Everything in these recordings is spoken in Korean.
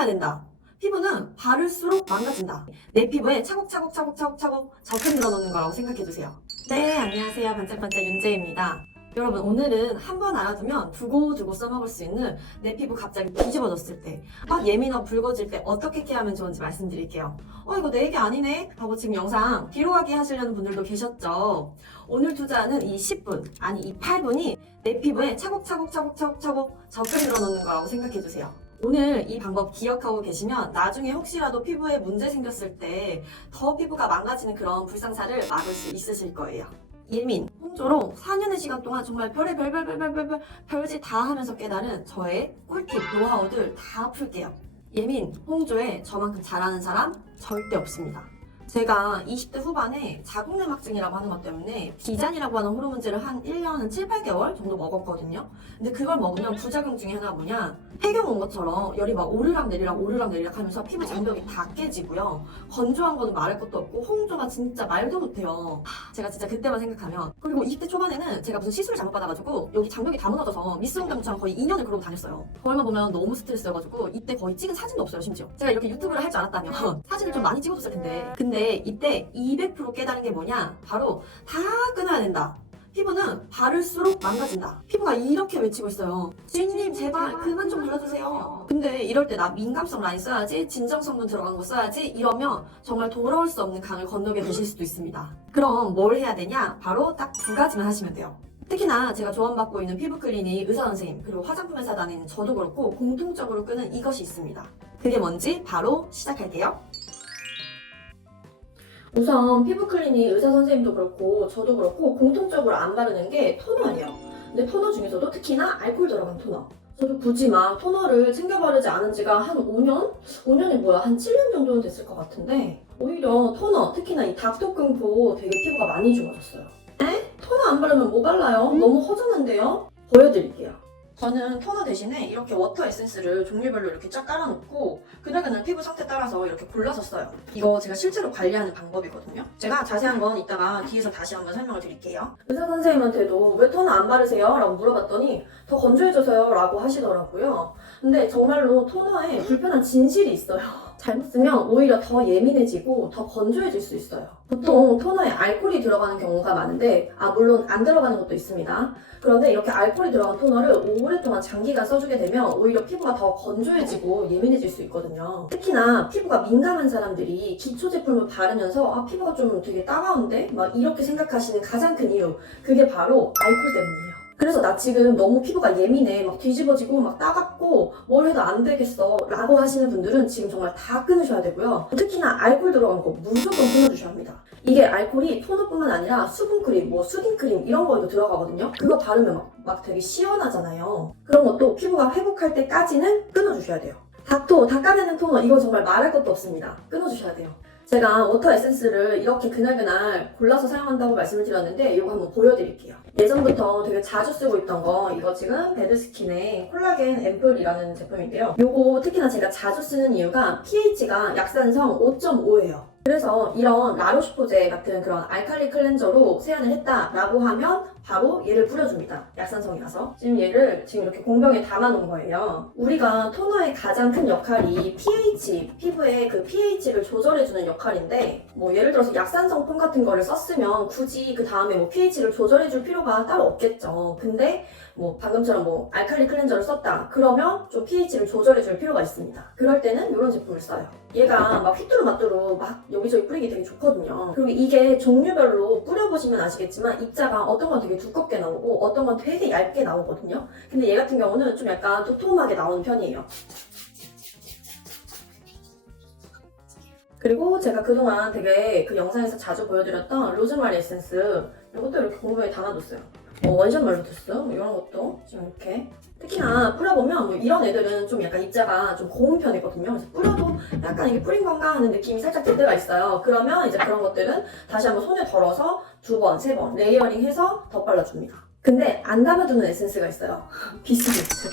끊어야 된다. 피부는 바를수록 망가진다. 내 피부에 차곡차곡 차곡차곡 차곡 적금 들어놓는 거라고 생각해주세요. 네, 안녕하세요. 반짝반짝 윤재입니다. 여러분, 오늘은 한 번 알아두면 두고두고 써먹을 수 있는 내 피부 갑자기 뒤집어졌을 때, 막 예민하고 붉어질 때 어떻게 케어하면 좋은지 말씀드릴게요. 어, 이거 내 얘기 아니네? 하고 지금 영상 뒤로 가게 하시려는 분들도 계셨죠? 오늘 투자하는 이 10분, 아니 이 8분이 내 피부에 차곡차곡 차곡차곡 차곡 적금 들어놓는 거라고 생각해주세요. 오늘 이 방법 기억하고 계시면 나중에 혹시라도 피부에 문제 생겼을 때 더 피부가 망가지는 그런 불상사를 막을 수 있으실 거예요. 예민, 홍조로 4년의 시간 동안 정말 별의 별별별별별 별짓 다 하면서 깨달은 저의 꿀팁, 노하우들 다 풀게요. 예민, 홍조에 저만큼 잘하는 사람 절대 없습니다. 제가 20대 후반에 자궁내막증이라고 하는 것 때문에 비잔이라고 하는 호르몬제를 한 1년은 7, 8개월 정도 먹었거든요. 근데 그걸 먹으면 부작용 중에 하나 뭐냐 폐경 온 것처럼 열이 막 오르락 내리락 오르락 내리락 하면서 피부 장벽이 다 깨지고요. 건조한 거는 말할 것도 없고 홍조가 진짜 말도 못해요. 하, 제가 진짜 그때만 생각하면 그리고 20대 초반에는 제가 무슨 시술을 잘못 받아가지고 여기 장벽이 다 무너져서 미스 홍당무처럼 거의 2년을 그러고 다녔어요. 거울만 보면 너무 스트레스여가지고 이때 거의 찍은 사진도 없어요 심지어. 제가 이렇게 유튜브를 할 줄 알았다면 사진을 좀 많이 찍어줬을 텐데 근데 이때 200% 깨달은 게 뭐냐 바로 다 끊어야 된다. 피부는 바를수록 망가진다. 피부가 이렇게 외치고 있어요. 주인님 제발 그만 좀 발라주세요. 근데 이럴 때 나 민감성 라인 써야지 진정 성분 들어간 거 써야지 이러면 정말 돌아올 수 없는 강을 건너게 되실 수도 있습니다. 그럼 뭘 해야 되냐? 바로 딱 두 가지만 하시면 돼요. 특히나 제가 조언받고 있는 피부 클리닉 의사 선생님 그리고 화장품 회사 다니는 저도 그렇고 공통적으로 끄는 이것이 있습니다. 그게 뭔지 바로 시작할게요. 우선 피부 클리닉 의사 선생님도 그렇고 저도 그렇고 공통적으로 안 바르는 게 토너예요. 근데 토너 중에서도 특히나 알코올 들어간 토너. 저도 굳이 막 토너를 챙겨 바르지 않은 지가 한 5년? 5년이 뭐야? 한 7년 정도는 됐을 것 같은데 오히려 토너, 특히나 이 닥터금포 되게 피부가 많이 좋아졌어요. 에? 토너 안 바르면 뭐 발라요? 너무 허전한데요? 보여드릴게요. 저는 토너 대신에 이렇게 워터 에센스를 종류별로 이렇게 쫙 깔아놓고 그날그날 피부 상태 따라서 이렇게 골라서 써요. 이거 제가 실제로 관리하는 방법이거든요. 제가 자세한 건 이따가 뒤에서 다시 한번 설명을 드릴게요. 의사 선생님한테도 왜 토너 안 바르세요? 라고 물어봤더니 더 건조해져서요 라고 하시더라고요. 근데 정말로 토너에 불편한 진실이 있어요. 잘못 쓰면 오히려 더 예민해지고 더 건조해질 수 있어요. 보통 토너에 알코올이 들어가는 경우가 많은데, 아, 물론 안 들어가는 것도 있습니다. 그런데 이렇게 알코올이 들어간 토너를 오랫동안 장기간 써주게 되면 오히려 피부가 더 건조해지고 예민해질 수 있거든요. 특히나 피부가 민감한 사람들이 기초 제품을 바르면서 아, 피부가 좀 되게 따가운데? 막 이렇게 생각하시는 가장 큰 이유. 그게 바로 알코올 때문이에요. 그래서 나 지금 너무 피부가 예민해. 막 뒤집어지고 막 따갑고 뭘 해도 안 되겠어. 라고 하시는 분들은 지금 정말 다 끊으셔야 되고요. 특히나 알코올 들어간 거 무조건 끊어주셔야 합니다. 이게 알코올이 토너뿐만 아니라 수분크림, 뭐 수딩크림 이런 거에도 들어가거든요. 그거 바르면 막, 막 되게 시원하잖아요. 그런 것도 피부가 회복할 때까지는 끊어주셔야 돼요. 닥토, 닦아내는 토너 이건 정말 말할 것도 없습니다. 끊어주셔야 돼요. 제가 워터 에센스를 이렇게 그날그날 골라서 사용한다고 말씀을 드렸는데 이거 한번 보여드릴게요. 예전부터 되게 자주 쓰고 있던 거 이거 지금 베드스킨의 콜라겐 앰플이라는 제품인데요. 이거 특히나 제가 자주 쓰는 이유가 pH가 약산성 5.5예요. 그래서 이런 라로슈포제 같은 그런 알칼리 클렌저로 세안을 했다라고 하면 바로 얘를 뿌려줍니다. 약산성이라서. 지금 얘를 지금 이렇게 공병에 담아놓은 거예요. 우리가 토너의 가장 큰 역할이 pH, 피부의 그 pH를 조절해주는 역할인데 뭐 예를 들어서 약산성품 같은 거를 썼으면 굳이 그 다음에 뭐 pH를 조절해줄 필요가 따로 없겠죠. 근데 뭐 방금처럼 뭐 알칼리 클렌저를 썼다 그러면 좀 pH를 조절해 줄 필요가 있습니다 그럴 때는 이런 제품을 써요 얘가 막 휘뚜루마뚜루 막 여기저기 뿌리기 되게 좋거든요. 그리고 이게 종류별로 뿌려보시면 아시겠지만 입자가 어떤 건 되게 두껍게 나오고 어떤 건 되게 얇게 나오거든요. 근데 얘 같은 경우는 좀 약간 도톰하게 나오는 편이에요. 그리고 제가 그동안 되게 그 영상에서 자주 보여드렸던 로즈마리 에센스 이것도 이렇게 공부에 담아뒀어요. 뭐 원샷 말로투스 뭐 이런 것도? 지금 이렇게 특히나 뿌려보면 뭐 이런 애들은 좀 약간 입자가 좀 고운 편이거든요. 그래서 뿌려도 약간 이게 뿌린 건가 하는 느낌이 살짝 들 때가 있어요. 그러면 이제 그런 것들은 다시 한번 손에 덜어서 두 번, 세 번 레이어링 해서 덧발라줍니다. 근데 안 담아두는 에센스가 있어요. 비싼 에센스.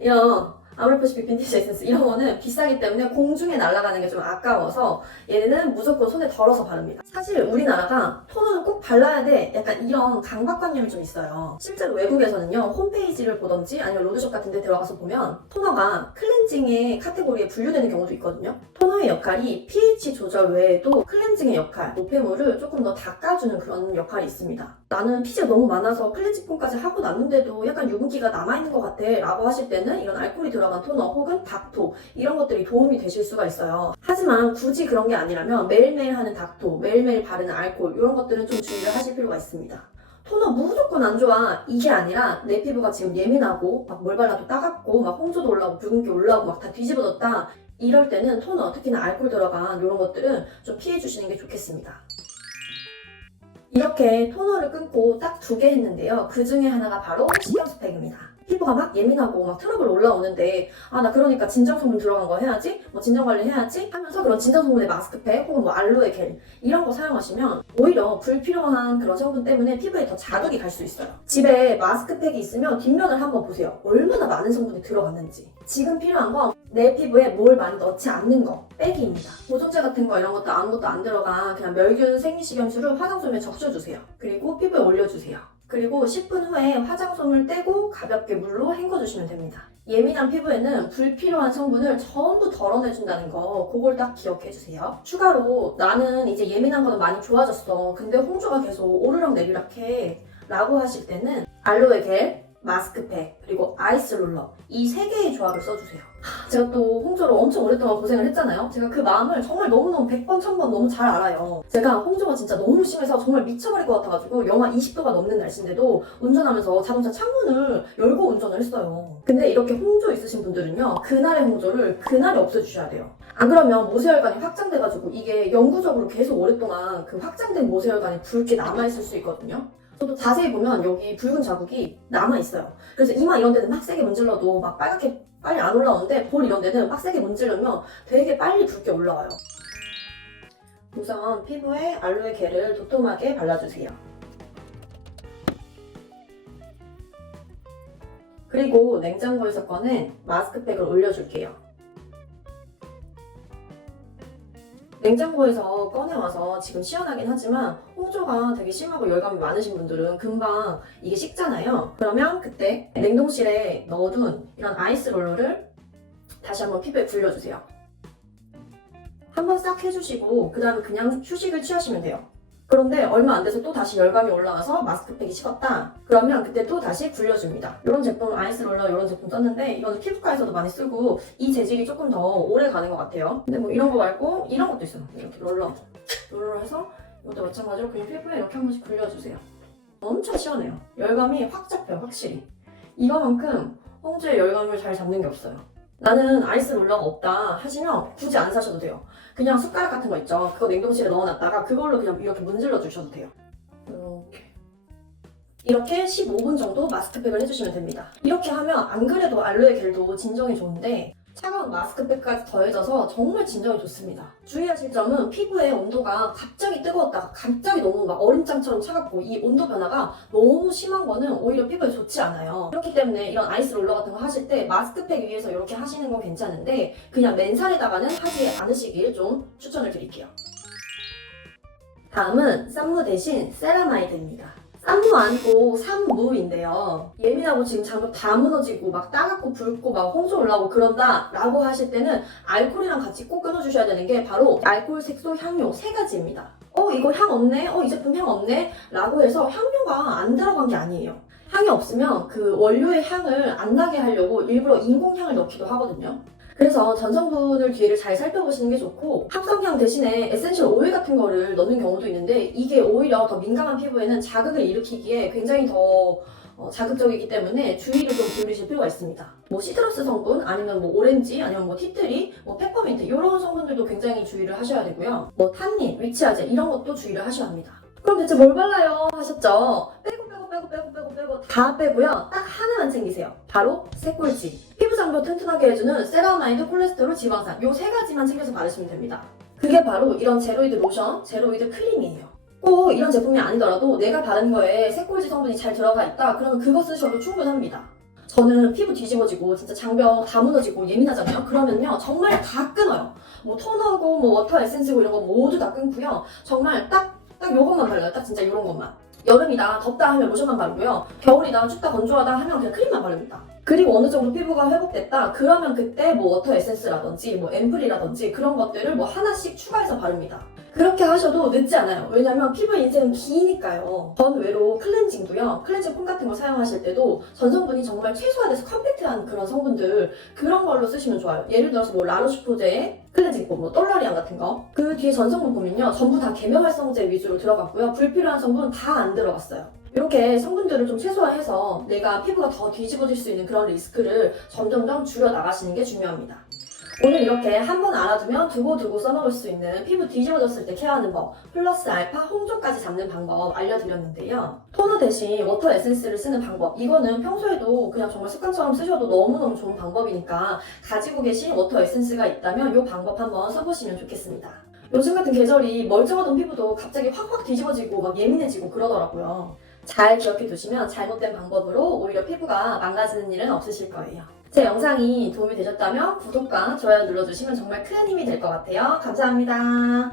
이런 아모레퍼시픽 빈티지 에센스 이런 거는 비싸기 때문에 공중에 날아가는 게 좀 아까워서 얘는 무조건 손에 덜어서 바릅니다. 사실 우리나라가 토너는 꼭 발라야 돼 약간 이런 강박관념이 좀 있어요. 실제로 외국에서는요 홈페이지를 보던지 아니면 로드숍 같은 데 들어가서 보면 토너가 클렌징의 카테고리에 분류되는 경우도 있거든요. 토너의 역할이 pH 조절 외에도 클렌징의 역할, 노폐물을 조금 더 닦아주는 그런 역할이 있습니다. 나는 피지가 너무 많아서 클렌징폼까지 하고 났는데도 약간 유분기가 남아있는 것 같아 라고 하실 때는 이런 알코올이 들어 간 토너 혹은 닥토 이런 것들이 도움이 되실 수가 있어요. 하지만 굳이 그런 게 아니라면 매일매일 하는 닥토, 매일매일 바르는 알코올 이런 것들은 좀 주의를 하실 필요가 있습니다. 토너 무조건 안 좋아 이게 아니라 내 피부가 지금 예민하고 막 뭘 발라도 따갑고 막 홍조도 올라오고 붉은기 올라오고 막 다 뒤집어졌다 이럴 때는 토너 특히나 알코올 들어간 이런 것들은 좀 피해 주시는 게 좋겠습니다. 이렇게 토너를 끊고 딱 두 개 했는데요. 그 중에 하나가 바로 신경 스펙입니다. 피부가 막 예민하고 막 트러블 올라오는데 아 나 그러니까 진정 성분 들어간 거 해야지? 뭐 진정 관리 해야지? 하면서 그런 진정 성분의 마스크팩 혹은 뭐 알로에 겔 이런 거 사용하시면 오히려 불필요한 그런 성분 때문에 피부에 더 자극이 갈 수 있어요. 집에 마스크팩이 있으면 뒷면을 한번 보세요. 얼마나 많은 성분이 들어갔는지. 지금 필요한 건 내 피부에 뭘 많이 넣지 않는 거 빼기입니다. 보존제 같은 거 이런 것도 아무것도 안 들어간 그냥 멸균 생리식염수를 화장솜에 적셔주세요. 그리고 피부에 올려주세요 그리고 10분 후에 화장솜을 떼고 가볍게 물로 헹궈주시면 됩니다. 예민한 피부에는 불필요한 성분을 전부 덜어내준다는 거 그걸 딱 기억해주세요. 추가로 나는 이제 예민한 거는 많이 좋아졌어. 근데 홍조가 계속 오르락 내리락 해. 라고 하실 때는 알로에 겔, 마스크팩, 그리고 아이스 롤러 이 세 개의 조합을 써주세요. 하, 제가 또 홍조로 엄청 오랫동안 고생을 했잖아요. 제가 그 마음을 정말 너무너무 100번, 1000번 너무 잘 알아요. 제가 홍조가 진짜 너무 심해서 정말 미쳐버릴 것 같아가지고 영하 20도가 넘는 날씨인데도 운전하면서 자동차 창문을 열고 운전을 했어요. 근데 이렇게 홍조 있으신 분들은요. 그날의 홍조를 그날에 없애주셔야 돼요. 안 그러면 모세혈관이 확장돼가지고 이게 영구적으로 계속 오랫동안 그 확장된 모세혈관이 붉게 남아있을 수 있거든요. 저도 자세히 보면 여기 붉은 자국이 남아있어요. 그래서 이마 이런 데는 막 세게 문질러도 막 빨갛게 빨리 안 올라오는데 볼 이런 데는 막 세게 문지르면 되게 빨리 붉게 올라와요. 우선 피부에 알로에 겔을 도톰하게 발라주세요. 그리고 냉장고에서 꺼낸 마스크팩을 올려줄게요. 냉장고에서 꺼내와서 지금 시원하긴 하지만 홍조가 되게 심하고 열감이 많으신 분들은 금방 이게 식잖아요. 그러면 그때 냉동실에 넣어둔 이런 아이스 롤러를 다시 한번 피부에 굴려주세요. 한번 싹 해주시고 그 다음에 그냥 휴식을 취하시면 돼요. 그런데 얼마 안 돼서 또 다시 열감이 올라와서 마스크팩이 식었다. 그러면 그때 또 다시 굴려줍니다. 이런 제품 아이스 롤러 이런 제품 썼는데 이거는 피부과에서도 많이 쓰고 이 재질이 조금 더 오래 가는 것 같아요. 근데 뭐 이런 거 말고 이런 것도 있어요. 이렇게 롤러 롤러 해서 이것도 마찬가지로 그냥 피부에 이렇게 한 번씩 굴려주세요. 엄청 시원해요. 열감이 확 잡혀요, 확실히. 이거만큼 홍주의 열감을 잘 잡는 게 없어요. 나는 아이스 롤러가 없다 하시면 굳이 안 사셔도 돼요. 그냥 숟가락 같은 거 있죠. 그거 냉동실에 넣어놨다가 그걸로 그냥 이렇게 문질러 주셔도 돼요. 이렇게. 이렇게 15분 정도 마스크팩을 해주시면 됩니다. 이렇게 하면 안 그래도 알로에 겔도 진정이 좋은데 차가운 마스크팩까지 더해져서 정말 진정이 좋습니다. 주의하실 점은 피부의 온도가 갑자기 뜨거웠다가 갑자기 너무 막 얼음장처럼 차갑고 이 온도 변화가 너무 심한 거는 오히려 피부에 좋지 않아요. 그렇기 때문에 이런 아이스 롤러 같은 거 하실 때 마스크팩 위에서 이렇게 하시는 건 괜찮은데 그냥 맨살에다가는 하지 않으시길 좀 추천을 드릴게요. 다음은 쌈무 대신 세라마이드입니다. 쌈무 아니고 산무인데요. 예민하고 지금 장갑 다 무너지고 막 따갑고 붉고 막 홍조 올라오고 그런다 라고 하실 때는 알코올이랑 같이 꼭 끊어주셔야 되는 게 바로 알코올, 색소, 향료 세 가지입니다. 어 이거 향 없네? 어 이 제품 향 없네? 라고 해서 향료가 안 들어간 게 아니에요. 향이 없으면 그 원료의 향을 안 나게 하려고 일부러 인공향을 넣기도 하거든요. 그래서 전성분을 뒤를 잘 살펴보시는 게 좋고 합성향 대신에 에센셜 오일 같은 거를 넣는 경우도 있는데 이게 오히려 더 민감한 피부에는 자극을 일으키기에 굉장히 더 어, 자극적이기 때문에 주의를 좀 기울이실 필요가 있습니다. 뭐 시트러스 성분 아니면 뭐 오렌지 아니면 뭐 티트리, 뭐 페퍼민트 이런 성분들도 굉장히 주의를 하셔야 되고요. 뭐 탄닌, 위치아제 이런 것도 주의를 하셔야 합니다. 그럼 대체 뭘 발라요 하셨죠? 빼고 빼고 빼고 빼고 빼고 다 빼고요. 딱 하나만 챙기세요. 바로 새꼴지. 피부 장벽 튼튼하게 해주는 세라마이드, 콜레스테롤, 지방산 요 세 가지만 챙겨서 바르시면 됩니다. 그게 바로 이런 제로이드 로션, 제로이드 크림이에요. 꼭 이런 제품이 아니더라도 내가 바른 거에 새꼴지 성분이 잘 들어가 있다 그러면 그거 쓰셔도 충분합니다. 저는 피부 뒤집어지고 진짜 장벽 다 무너지고 예민하잖아요. 그러면요 정말 다 끊어요. 뭐 토너고 뭐 워터 에센스고 이런 거 모두 다 끊고요. 정말 딱 딱 요것만 발라요. 딱 진짜 요런 것만. 여름이다 덥다 하면 로션만 바르고요. 겨울이다 춥다 건조하다 하면 그냥 크림만 바릅니다. 그리고 어느 정도 피부가 회복됐다 그러면 그때 뭐 워터 에센스라든지 뭐 앰플이라든지 그런 것들을 뭐 하나씩 추가해서 바릅니다. 그렇게 하셔도 늦지 않아요. 왜냐면 피부 인생은 기니까요. 전외로 클렌징도요. 클렌징 폼 같은 거 사용하실 때도 전성분이 정말 최소화돼서 컴팩트한 그런 성분들 그런 걸로 쓰시면 좋아요. 예를 들어서 뭐 라로슈포제의 클렌징 폼, 뭐 떨러리안 같은 거. 그 뒤에 전성분 보면요. 전부 다 계면 활성제 위주로 들어갔고요. 불필요한 성분 다 안 들어갔어요. 이렇게 성분들을 좀 최소화해서 내가 피부가 더 뒤집어질 수 있는 그런 리스크를 점점점 줄여 나가시는 게 중요합니다. 오늘 이렇게 한 번 알아두면 두고두고 써먹을 수 있는 피부 뒤집어졌을 때 케어하는 법 플러스 알파 홍조까지 잡는 방법 알려드렸는데요. 토너 대신 워터 에센스를 쓰는 방법 이거는 평소에도 그냥 정말 습관처럼 쓰셔도 너무너무 좋은 방법이니까 가지고 계신 워터 에센스가 있다면 이 방법 한번 써보시면 좋겠습니다. 요즘 같은 계절이 멀쩡하던 피부도 갑자기 확확 뒤집어지고 막 예민해지고 그러더라고요. 잘 기억해 두시면 잘못된 방법으로 오히려 피부가 망가지는 일은 없으실 거예요. 제 영상이 도움이 되셨다면 구독과 좋아요 눌러주시면 정말 큰 힘이 될 것 같아요. 감사합니다.